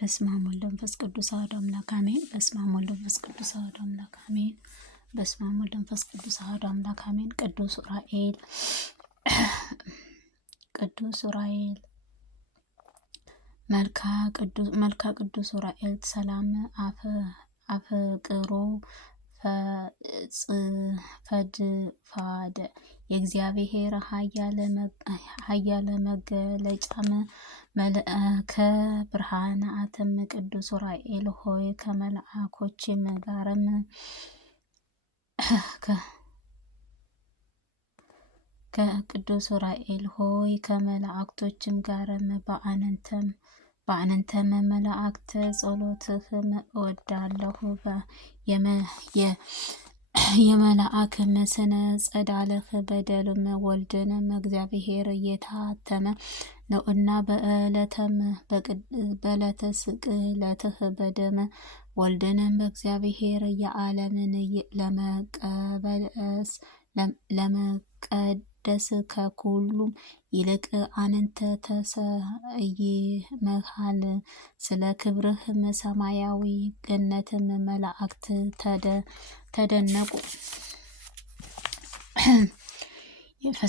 በስመ አብ ወወልድ ወመንፈስ ቅዱስ አሐዱ አምላክ አሜን። በስመ አብ ወወልድ ወመንፈስ ቅዱስ አሐዱ አምላክ አሜን። በስመ አብ ወወልድ ወመንፈስ ቅዱስ አሐዱ አምላክ አሜን። ቅዱስ ዑራኤል መልካ ቅዱስ ዑራኤል ሰላም አፍቅሮ ፈድፋደ የእግዚአብሔር ኃያለ መገለጫም መልአከ ብርሃናትም ቅዱስ ዑራኤል ሆይ ከመላእክቶችም ጋርም ከቅዱስ ዑራኤል ሆይ ከመላእክቶችም ጋርም በአንተም መላእክት ጸሎትህም እወዳለሁ። የመልአክም ስነ ጸዳልህ በደልም ወልድንም እግዚአብሔር እየታተመ ነውና በዕለተ ስቅለትህ በደመ ወልድንም በእግዚአብሔር የዓለምን ለመቀደስ ከሁሉም ይልቅ አንተ ተሰይመሃል። ስለ ክብርህም ሰማያዊ ገነትም መላእክት ተደነቁ።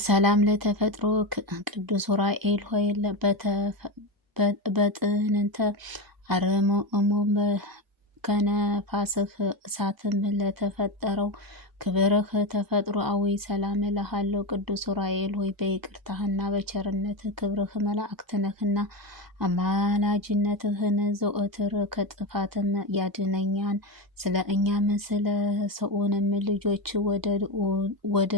ሰላም ለተፈጥሮ ቅዱስ ዑራኤል ሆይ በጥንተ አርምሞ ከነፋስህ እሳትም ለተፈጠረው ክብርህ ተፈጥሮአዊ ሰላም እልሃለሁ። ቅዱስ ዑራኤል ሆይ በይቅርታህና በቸርነትህ ክብርህ መላእክት ነህና አማላጅነትህን ዘወትር ከጥፋትም ያድነኛል። ስለ እኛም ስለ ሰውንም ልጆች ወደ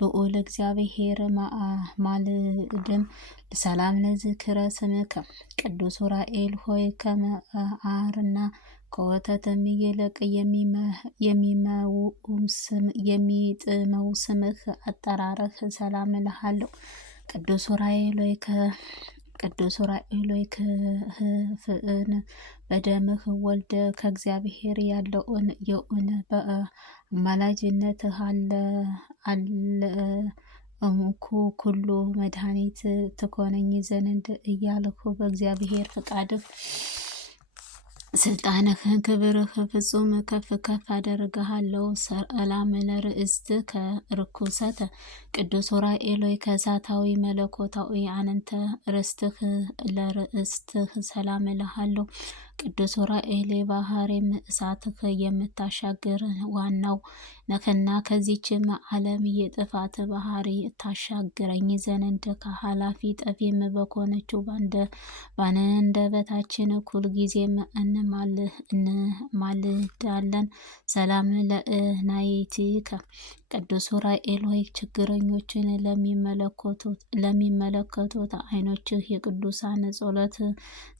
ልዑል እግዚአብሔር ማልድም። ሰላም ለዝክረ ስምከ ቅዱስ ዑራኤል ሆይ ከመዓርና ከወተትም ይልቅ የሚጥመው ስምህ አጠራርህ ሰላም እልሃለሁ። ቅዱስ ዑራኤል ሆይ ክህፍን በደምህ ወልደ ከእግዚአብሔር ያለውን የውን በአማላጅነትህ አለእምኩ ኩሉ መድኃኒት ትኮነኝ ዘንድ እያልኩ በእግዚአብሔር ፈቃድህ ስልጣንህን ክብርህ ፍጹም ከፍ ከፍ አደርግሃለሁ። ሰላም ለርእስትከ ርኩሰተ ቅዱስ ዑራኤል ሆይ ከእሳታዊ መለኮታዊ አንተ ርስትህ ለርእስትህ ሰላም እልሃለሁ። ቅዱስ ዑራኤል ባህሬም እሳትህ የምታሻግር ዋናው ነህና ከዚችም ዓለም የጥፋት ባህሪ ታሻግረኝ ዘንድ ከኃላፊ ጠፊም በኮነችው በአንደበታችን እኩል ጊዜም እንማልዳለን። ሰላም ለእናይትከ ቅዱስ ዑራኤል ሆይ ችግረኞችን ለሚመለከቱት ዓይኖችህ የቅዱሳን ጸሎት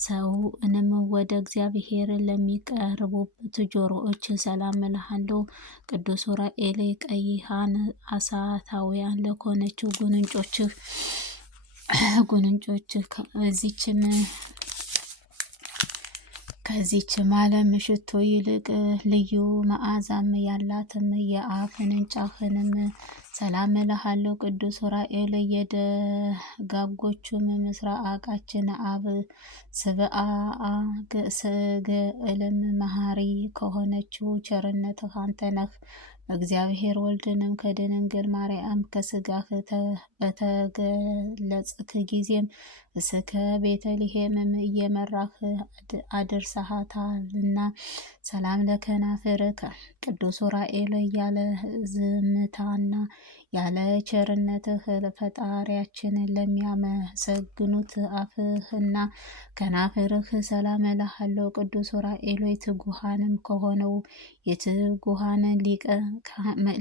ሰውንም ወደ እግዚአብሔር ለሚቀርቡበት ጆሮዎች ሰላም እልሃለሁ። ቅዱስ ዑራኤል ቀይሃን አሳታውያን ለኮነችው ጉንጮችህ ከዚችም ዓለም ሽቶ ይልቅ ልዩ መዓዛም ያላትም የአፍንጫህንም ሰላም እልሃለሁ። ቅዱስ ዑራኤል የደጋጎቹም ምስራቃችን አብ ስግዕልም መሐሪ ከሆነችው ቸርነትህ አንተ ነህ። እግዚአብሔር ወልድንም ከድንግል ማርያም ከስጋህ በተገለጽክ ጊዜም እስከ ቤተልሔምም እየመራህ አድርሰሃታልና ሰላም ለከናፍርከ ቅዱስ ዑራኤል ያለ ዝምታና ያለ ቸርነትህ ፈጣሪያችን ለሚያመሰግኑት አፍህና ከናፍርህ ሰላም እልሃለሁ። ቅዱስ ዑራኤል ትጉሃንም ከሆነው የትጉሃን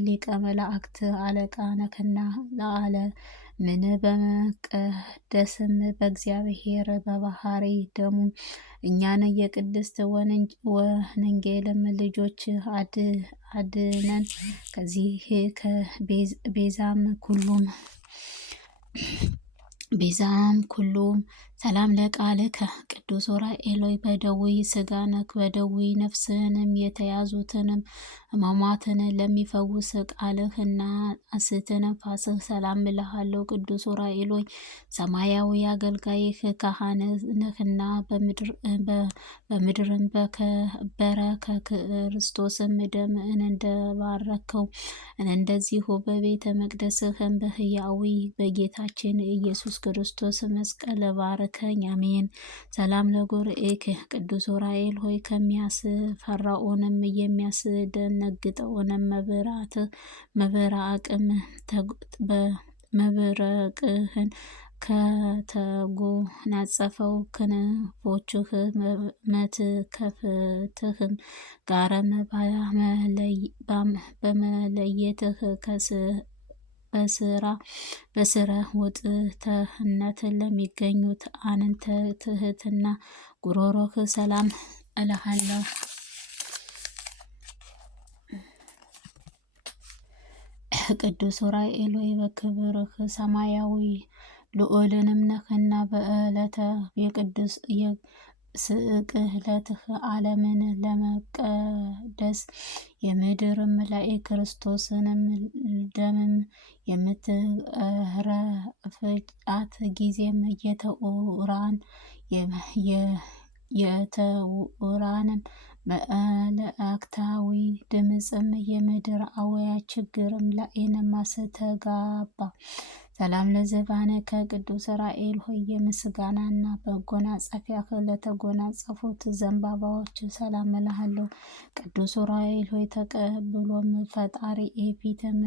ሊቀ መላእክት አለቃ ነህና ለዓለምን በመቀደስም በእግዚአብሔር በባህሪ ደሙ እኛን የቅድስት ወንጌልም ልጆች አድነን። ከዚህ ቤዛም ኩሉም ሰላም ለቃልከ ቅዱስ ዑራኤል ሆይ በደዌ ሥጋነክ በደዌ ነፍስህንም የተያዙትንም ሕማማትን ለሚፈውስ ቃልህና አስት ነፋስህ ሰላም እልሃለሁ። ቅዱስ ዑራኤል ሆይ ሰማያዊ አገልጋይህ ካህን ነህና በምድርም በከበረ ከክርስቶስም ደም እንደባረከው እንደዚሁ በቤተ መቅደስህም በሕያዊ በጌታችን ኢየሱስ ክርስቶስ መስቀል ባርከኝ፣ አሜን። ሰላም ለጉርኤከ ቅዱስ ዑራኤል ሆይ ከሚያስፈራውንም የሚያስደነግጠውንም መብረቅህን ከተጎናጸፈው ክንፎችህ መትከፍትህም ጋርም በመለየትህ በስረ ውጥተህነት ለሚገኙት አንንተ ትህትና ጉሮሮህ ሰላም እልሃለሁ። ቅዱስ ዑራኤል ሆይ በክብርህ ሰማያዊ ልዑልንም ነህና በዕለተ የቅዱስ ስቅለትህ ዓለምን ለመቀደስ የምድርም ላይ ክርስቶስንም ደምም የምትረፍጫት ጊዜም የተውራንም መላእክታዊ ድምፅም የምድር አወያ ችግርም ላይንም አስተጋባ። ሰላም ለዘባነ ከቅዱስ ዑራኤል ሆይ የምስጋናና መጎናጸፊያህ ለተጎናጸፉት ዘንባባዎች ሰላም እልሃለሁ። ቅዱስ ዑራኤል ሆይ ተቀብሎም ፈጣሪ ፊትም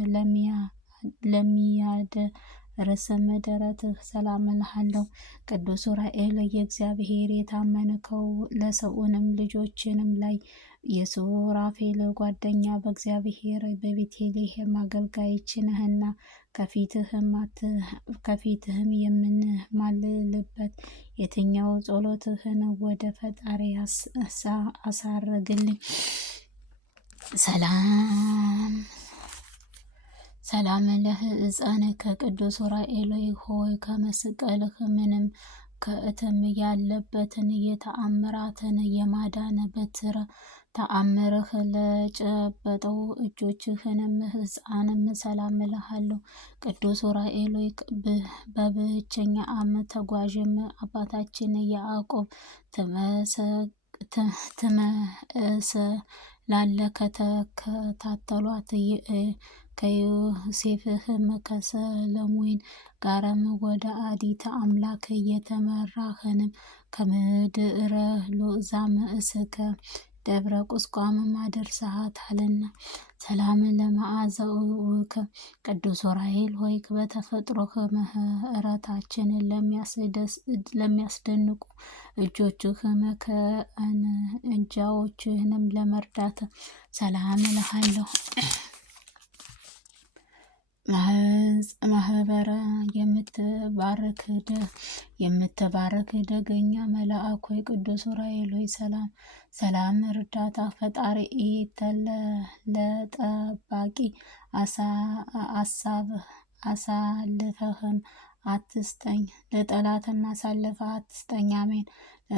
ለሚያደርስም ደረትህ ሰላም እልሃለሁ። ቅዱስ ዑራኤል የእግዚአብሔር የታመንከው ለሰውንም ልጆችንም ላይ የሱራፌል ጓደኛ በእግዚአብሔር በቤተልሔም አገልጋይች ነህና ከፊትህም የምንማልልበት የትኛው ጸሎትህን ወደ ፈጣሪ አሳርግልኝ። ሰላም ለሕፃንከ ቅዱስ ዑራኤል ሆይ ከመስቀልህ ምንም ከእትም ያለበትን የተአምራትን የማዳን በትረ ተአምርህ ለጨበጠው እጆችህንም ሕፃንም ሰላም እልሃለሁ። ቅዱስ ዑራኤል ሆይ በብቸኛ ተጓዥም አባታችን ያዕቆብ ትመስላለህ ከተከታተሏት ከዮሴፍህም ከሰሎሜን ጋርም ወደ አዲተ አምላክ የተመራህንም ከምድረ ሎዛም እስከ ደብረ ቁስቋምም አደርሰሃታልና። ሰላም ለመዓዛውከ ቅዱስ ዑራኤል ሆይ በተፈጥሮህ ምሕረታችን ለሚያስደንቁ እጆችህም ከእንጃዎችህንም ለመርዳት ሰላም እልሃለሁ። ማህበረ የምትባረክ ደገኛ መልአክ ሆይ ቅዱስ ዑራኤል ሆይ ሰላም እርዳታ ፈጣሪ ለጠባቂ አሳልፈህም አትስጠኝ፣ ለጠላትም አሳልፈህ አትስጠኝ፣ አሜን።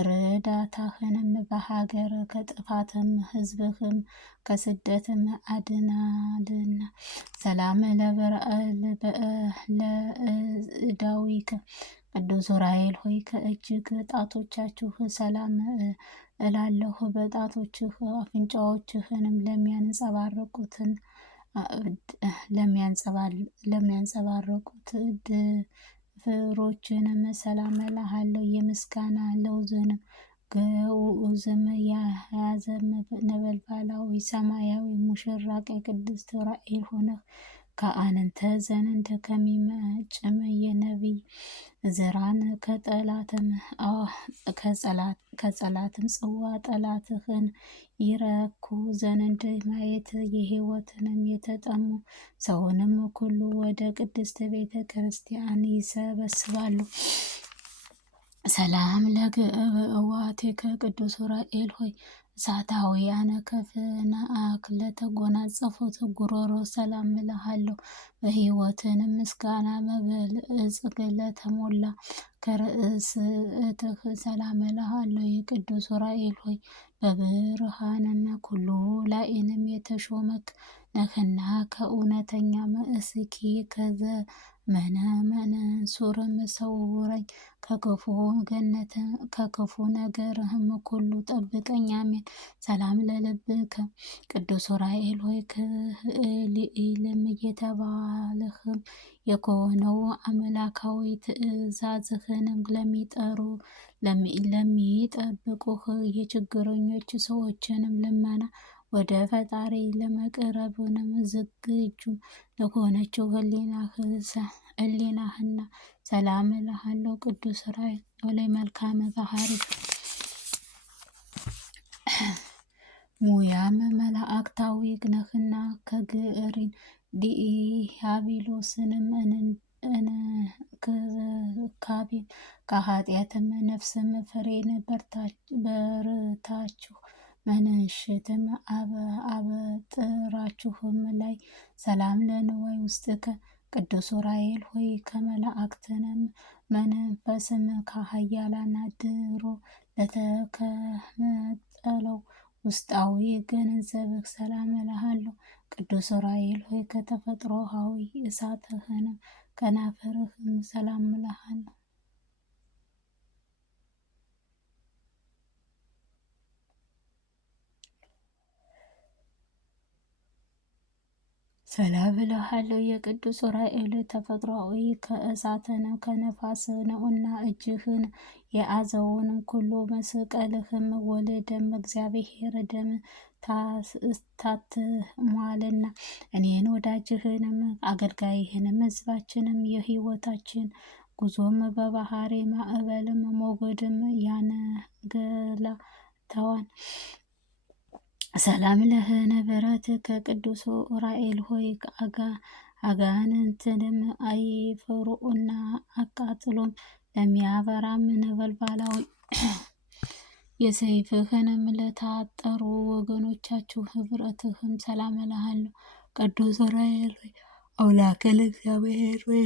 ርዳታህንም በሀገር ከጥፋትም ሕዝብህም ከስደትም አድናልና። ሰላም ለእዳዊከ ቅዱስ ዑራኤል ሆይ ከእጅግ ጣቶቻችሁ ሰላም እላለሁ። በጣቶችህ አፍንጫዎችህንም ለሚያንጸባርቁት ድፍሮችንም ሰላም እልሃለሁ። የምስጋና ለውዝንም ግዑዝም የያዘ ነበልባላዊ ሰማያዊ ሙሽራ ቅድስት ዑራኤል ሆነህ ከአንተ ዘንድ ከሚመጭም የነቢይ ዕዝራን ከጸላትም ጽዋ ጠላትህን ይረኩ ዘንድ ማየት የሕይወትንም የተጠሙ ሰውንም ሁሉ ወደ ቅድስት ቤተ ክርስቲያን ይሰበስባሉ። ሰላም ለግእዋቴከ ቅዱስ ዑራኤል ሆይ እሳታውያነ ከፍናአክ ለተጎናጸፉት ጉሮሮ ሰላም እልሃለሁ። በሕይወትን ምስጋና መበልጽግ ለተሞላ ከርእስእትህ ሰላም እልሃለሁ። የቅዱስ ዑራኤል ሆይ በብርሃንና ኩሉ ላይንም የተሾመክ ነህና ከእውነተኛ መእስኪ ከዘመነ መንሱርም ሰውረኝ ከክፉ ነገርህም ኩሉ ጠብቀኝ። አሜን። ሰላም ለልብከ ቅዱስ ዑራኤል ሆይ ክልኢልም እየተባልህም የከሆነው አምላካዊ ትእዛዝህንም ለሚጠብቁህ የችግረኞች ሰዎችንም ልመና ወደ ፈጣሪ ለመቅረብንም ዝግጁ ለሆነችው ህሊናህና ሰላም እልሃለሁ። ቅዱስ ዑራኤል ወላይ መልካም ባህሪ ሙያም መላእክታዊ ነህና ከግዕሪን ዲያብሎስንም እንክብካቤን ከኃጢአትም ነፍስም ፍሬን በርታችሁ መንሽትም አበጥራችሁም ላይ ሰላም ለንዋይ ውስጥከ ቅዱስ ዑራኤል ሆይ ከመላእክትንም መንፈስም ከኃያላን አድሮ ለተከመጠለው ውስጣዊ ገንዘብህ ሰላም እልሃለሁ። ቅዱስ ዑራኤል ሆይ ከተፈጥሮአዊ እሳትህንም ከናፍርህም ሰላም እልሃለሁ። ሰላም እልሃለሁ። የቅዱስ ዑራኤል ተፈጥሮአዊ ከእሳትን ከነፋስ ነውና እጅህን የያዘውን ኩሉ መስቀልህም ወልደም እግዚአብሔር ደም ታትሟልና እኔን ወዳጅህንም አገልጋይህንም ሕዝባችንም የሕይወታችን ጉዞም በባህሪ ማዕበልም ሞገድም ያንገላታዋን ሰላም ለህነበረት ከቅዱስ ዑራኤል ሆይ አጋንንትንም አይፈሩና አቃጥሎም ለሚያበራም ነበልባላዊ የሰይፍህንም ለታጠሩ ወገኖቻችሁ ህብረትህም ሰላም እልሃለሁ። ቅዱስ ዑራኤል ሆይ አምላከ ለእግዚአብሔር ወይ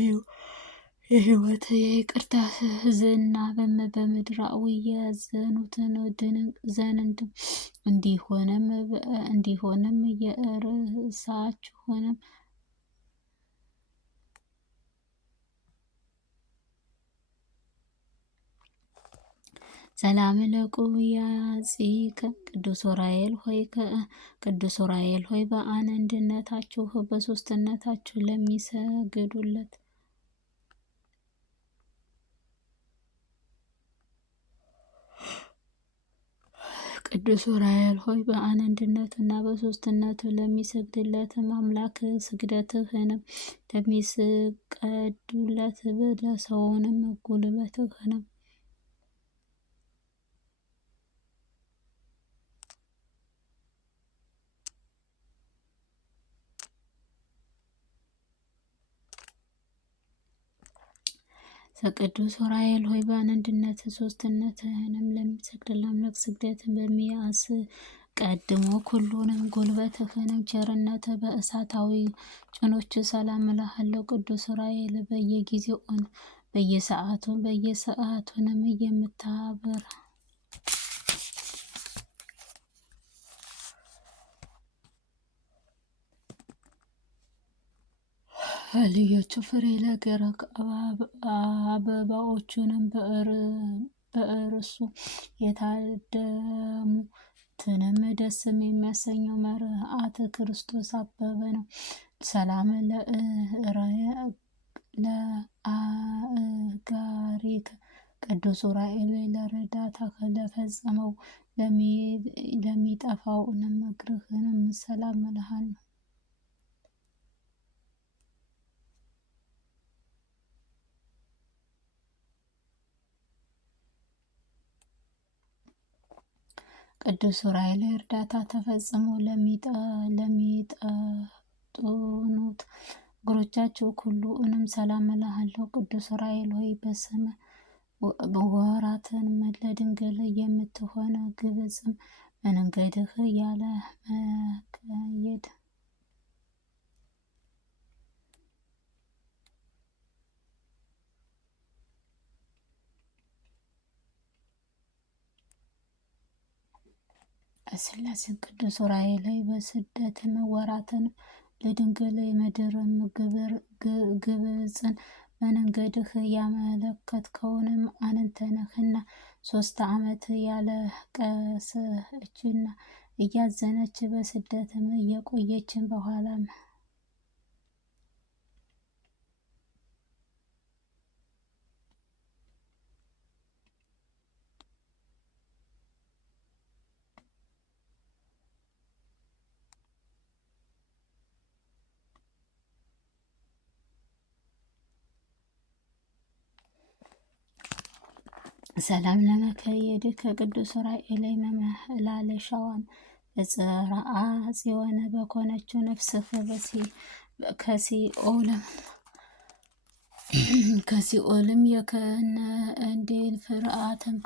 የህይወት የይቅርታ ዝናብም በምድራዊ ያዘኑትን ዘንድ እንዲሆንም የእርሳችሁንም ሰላም ለቁያጺከ ቅዱስ ዑራኤል ሆይ በአንድነታችሁ በሶስትነታችሁ ለሚሰግዱለት ቅዱስ ዑራኤል ሆይ በአንድነትና በሶስትነቱ ለሚሰግድለትም አምላክ ስግደትህንም ለሚስቀዱለት ለሰውንም ጉልበትህንም ቅዱስ ዑራኤል ሆይ በአንድነት ሶስትነትህንም ለሚሰግድ ለአምላክ ስግደትን በሚያስቀድሞ ሁሉንም ጉልበትህንም ቸርነት በእሳታዊ ጭኖች ሰላም እልሃለሁ። ቅዱስ ዑራኤል በየጊዜውን በየሰዓቱንም የምታበራ ልዮቹ ፍሬ ለገረቅ አበባዎቹንም በእርሱ የታደሙትንም ደስም የሚያሰኘው መርዓተ ክርስቶስ አበበ ነው። ሰላም ለአእጋሪከ ቅዱስ ዑራኤል ለረዳታ ለፈጸመው ለሚጠፋው እግርህንም ሰላም እልሃለሁ። ቅዱስ ዑራኤል እርዳታ ተፈጽሞ ለሚጠጡኑት እግሮቻቸው ሁሉ ሰላም እልሃለሁ። ቅዱስ ዑራኤል ሆይ ወራትን ለድንግል የምትሆነ ግብፅም መንገድህ ያለ መቀየድ ስላሴን ቅዱስ ዑራኤል በስደት ወራትን ለድንግል የምድርም ግብፅን መንገድህ ያመለከትከውንም አንተ ነህና 3 ዓመት ያለቀሰችና እያዘነች በስደትም እየቆየችን በኋላም ሰላም ለመከየድ ከቅዱስ ዑራኤል መመላለሻዋም በጽርዓ ጽዮን በኮነችው ነፍስህ ከሲኦልም የከነንዴል ፍርሃትም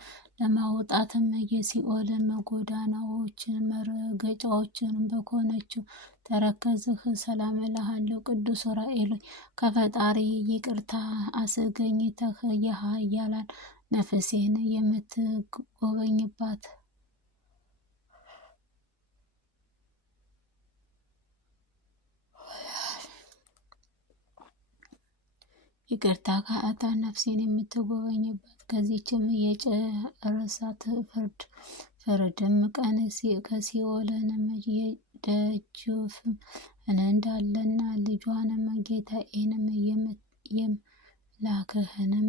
ለማውጣትም የሲኦልም ጎዳናዎችን መረገጫዎችን በኮነችው ተረከዝህ ሰላም እልሃለሁ። ቅዱስ ዑራኤል ከፈጣሪ ይቅርታ አስገኝተህ የኃያላን ነፍሴን የምትጎበኝባት ይቅርታ ከአጣን ነፍሴን የምትጎበኝባት ከዚችም የጨረሳት ፍርድም ቀን ከሲኦልንም ደጅፍም እንዳለና ልጇንም ጌታዬንም የምላክህንም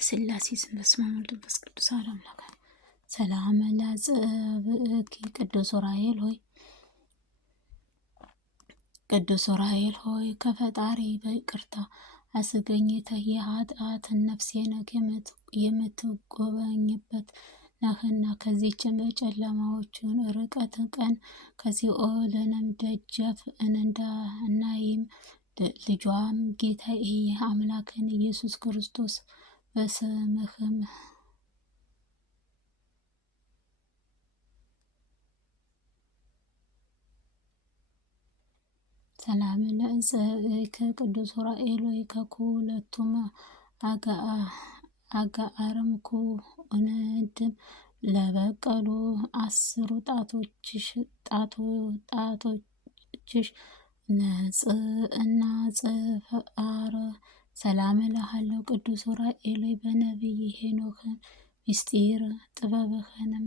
ስላሴ ስም በስመ አብ ወወልድ ወመንፈስ ቅዱስ አሐዱ አምላክ። ሰላም ለአጽብዕኪ ቅዱስ ዑራኤል ሆይ ከፈጣሪ በይቅርታ አስገኝተህ የኃጥአትን ነፍሴን የምትጎበኝበት ነህና ከዚችም በጨለማዎቹን ርቀት ቀን ከሲኦልንም ደጃፍ እንዳናይም ልጇም ጌታዬ አምላክን ኢየሱስ ክርስቶስ በስምህም ሰላም ለእፀብዕከ ቅዱስ ዑራኤል ከኩለቱም አጋአርም ኩነድም ለበቀሉ 10 ጣቶችሽ እና ጽፋረ ሰላም እልሃለሁ። ቅዱስ ዑራኤል በነቢይ ሄኖክ ምስጢር ጥበብህንም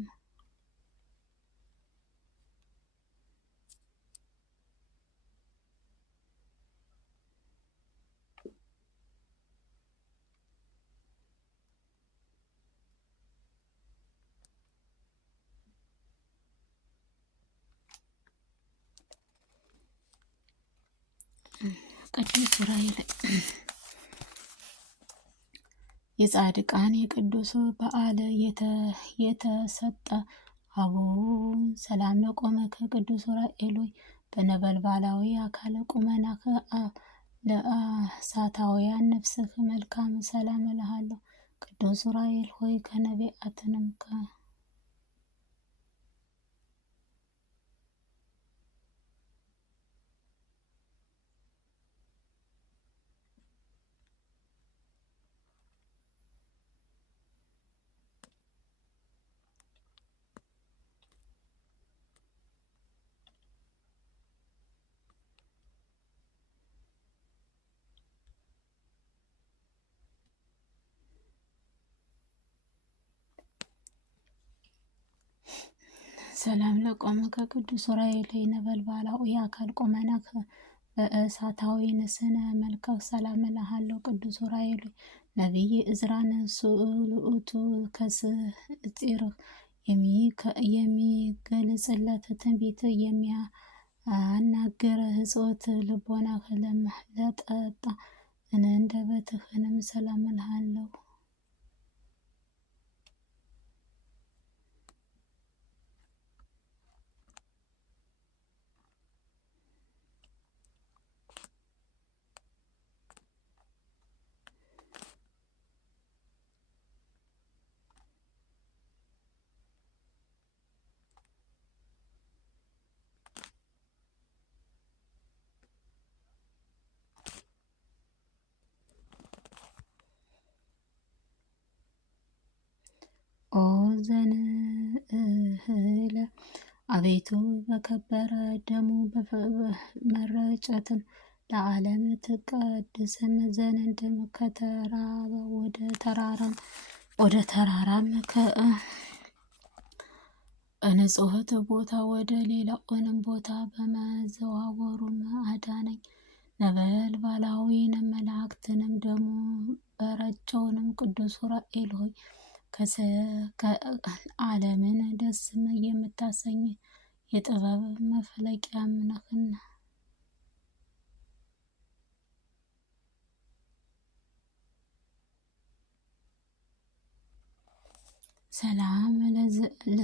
ቅዱስ ዑራኤል የጻድቃን የቅዱስ በዓል የተሰጠ አቡን ሰላም ለቆመከ ቅዱስ ዑራኤል በነበልባላዊ አካለ ቁመናከ ለእሳታውያን ነፍስህ መልካም ሰላም እልሃለሁ። ቅዱስ ዑራኤል ሆይ ከነቢያትንም ሰላም ለቆመከ ቅዱስ ዑራኤል ነበልባላዊ አካል ቁመናከ በእሳታዊ ስነ መልክህ ሰላም እልሃለሁ። ቅዱስ ዑራኤል ነቢይ ዕዝራን ስእልኡቱ ከስዕጽርህ የሚገልጽለት ትንቢት አናገረ ህጾት ልቦናህ ለጠጣ እነ አንደበትህንም ሰላም እልሃለሁ። ኦ ዘንእህለ አቤቱ በከበረ ደሙ መረጨትም ለዓለም ትቀድስም ዘንድም ከተራራ ወደ ተራራም ከንጹሕት ቦታ ወደ ሌላውንም ቦታ በመዘዋወሩም አዳነኝ። ነበልባላዊንም መላእክትንም ደግሞ በረጨውንም ቅዱስ ዑራኤል ሆይ ዓለምን ደስ የምታሰኝ የጥበብ መፍለቂያም ነህና።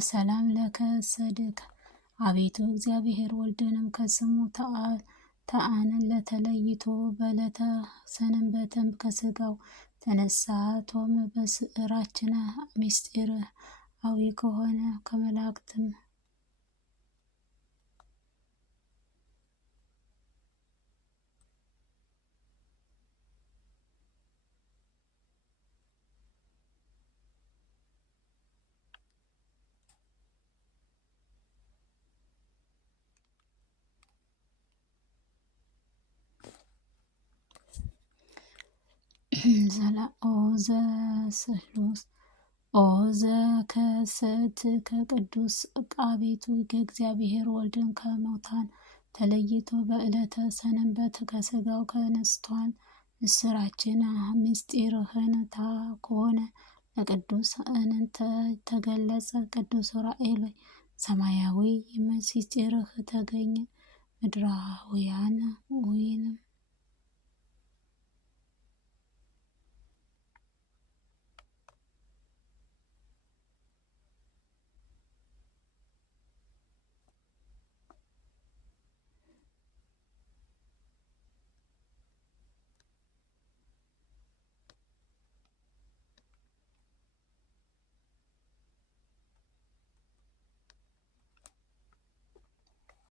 ሰላም ለከሰድከ አቤቱ እግዚአብሔር ወልድንም ከስሙ ተአንን ለተለይቶ በዕለተ ሰንበትም ከስጋው ተነሳ። ቶም በስዕራችን ምስጢራዊ ከሆነ ከመላእክትም ዘስሉስ ከሰት ከቅዱስ አቤቱ ከእግዚአብሔር ወልድን ከሙታን ተለይቶ በዕለተ ሰንበት ከስጋው ከነስቷል። ምስራችን ምስጢርህን ከሆነ ለቅዱስ እንተ ተገለጸ። ቅዱስ ዑራኤል ሰማያዊ ምስጢርህ ተገኘ። ምድራውያን ወይንም